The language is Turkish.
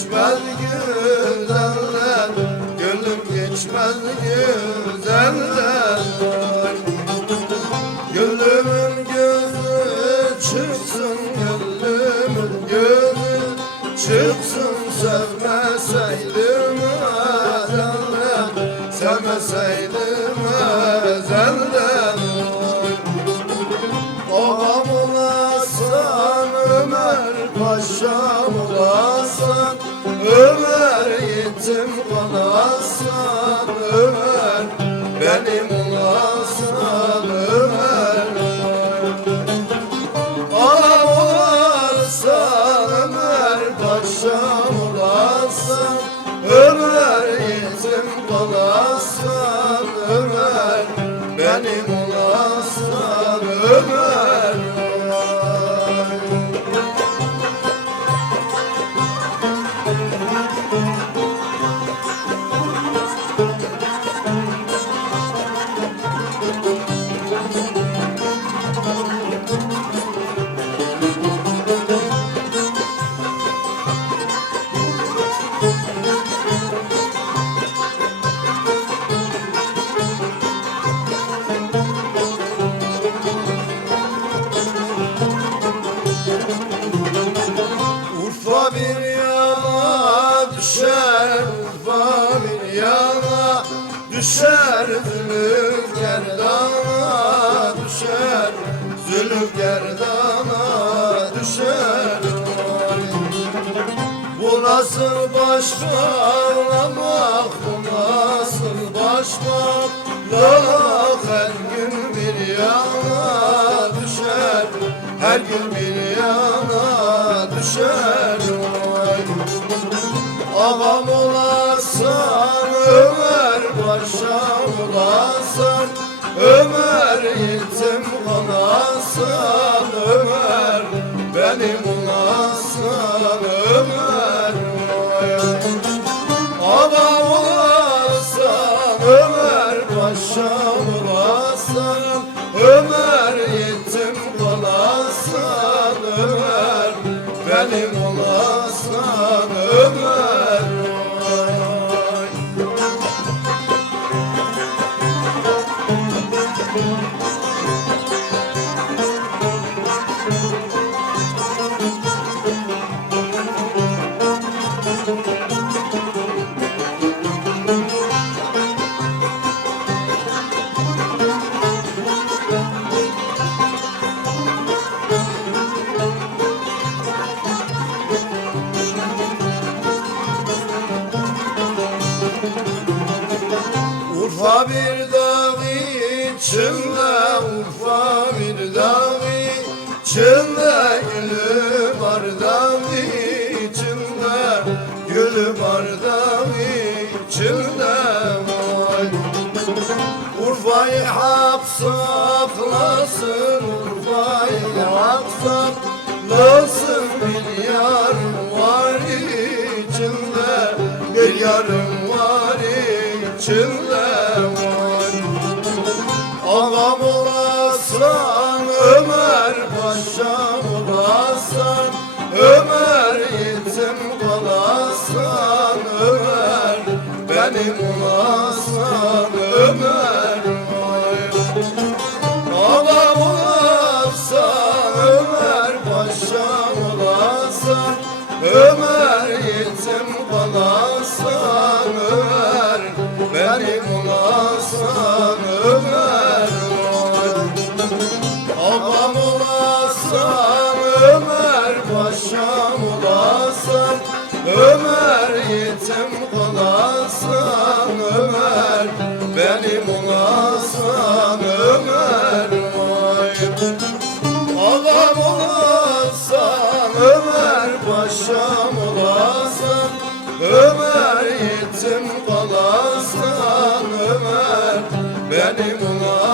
geçmez güzelden Gönlüm geçmez güzelden. Gönlümün gözü çıksın Gönlümün gözü çıksın. Sevmeseydim ezelden Sevmeseydim ezelden. Ağam olasın Ömer Paşam olasın yetim kalasın Ömer benim olasın Ömer Ağam olasın Ömer Paşam olasın Ömer yetim kalasın Ömer benim olasın Ömer. Urfa düşer Zülüf gerdana düşer Zülüf gerdana düşer Bu nasıl baş bağlamak Bu nasıl baş bağlamak Her gün bir yana düşer Her gün bir yana düşer. Ağam benim olasın Ömer oy. Ağam olasın Ömer Paşam olasın Ömer yetim kalasın Ömer benim olasın Urfa bir dağ içinde Urfa bir dağ içinde Gülü var dağ içinde Gülü var dağ içinde Vay Urfa'yı hak saklasın Urfa'yı hak saklasın Bir yarım var içinde Bir yarım var içinde Ağam olasın Ömer Paşam olasın Ömer yetim kalasın Ömer benim olasın Ömer kalasın Ömer benim olasın